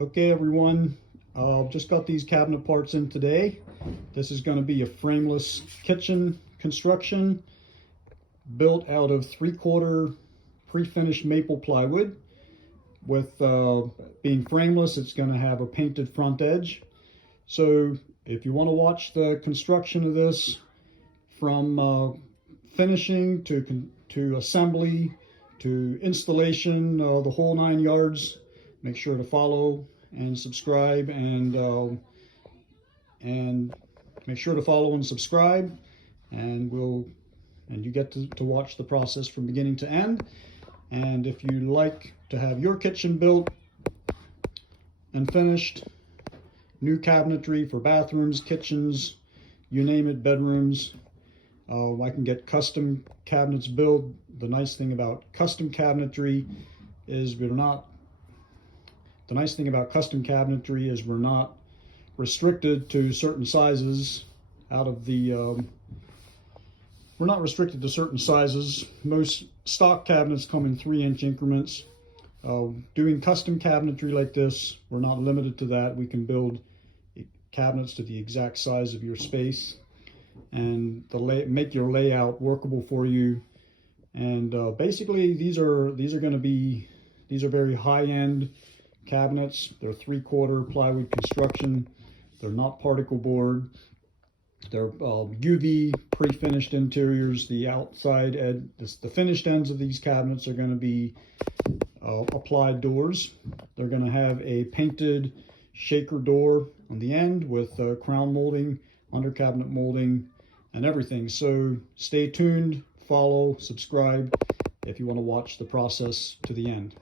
Okay everyone, just got these cabinet parts in today. This is going to be a frameless kitchen construction built out of 3/4 pre-finished maple plywood. With being frameless, it's going to have a painted front edge. So if you want to watch the construction of this from finishing to assembly to installation, the whole 9 yards, make sure to follow and subscribe, and make sure to follow and subscribe, and you get to watch the process from beginning to end. And if you like to have your kitchen built and finished, new cabinetry for bathrooms, kitchens, you name it, bedrooms, I can get custom cabinets built. The nice thing about custom cabinetry is we're not restricted to certain sizes we're not restricted to certain sizes. Most stock cabinets come in 3-inch increments. Doing custom cabinetry like this, we're not limited to that. We can build cabinets to the exact size of your space and make your layout workable for you. And basically, these are very high-end cabinets. They're 3/4 plywood construction. They're not particle board. They're UV pre-finished interiors. The outside the finished ends of these cabinets are going to be applied doors. They're going to have a painted shaker door on the end with crown molding, under cabinet molding, and everything. So stay tuned, follow, subscribe if you want to watch the process to the end.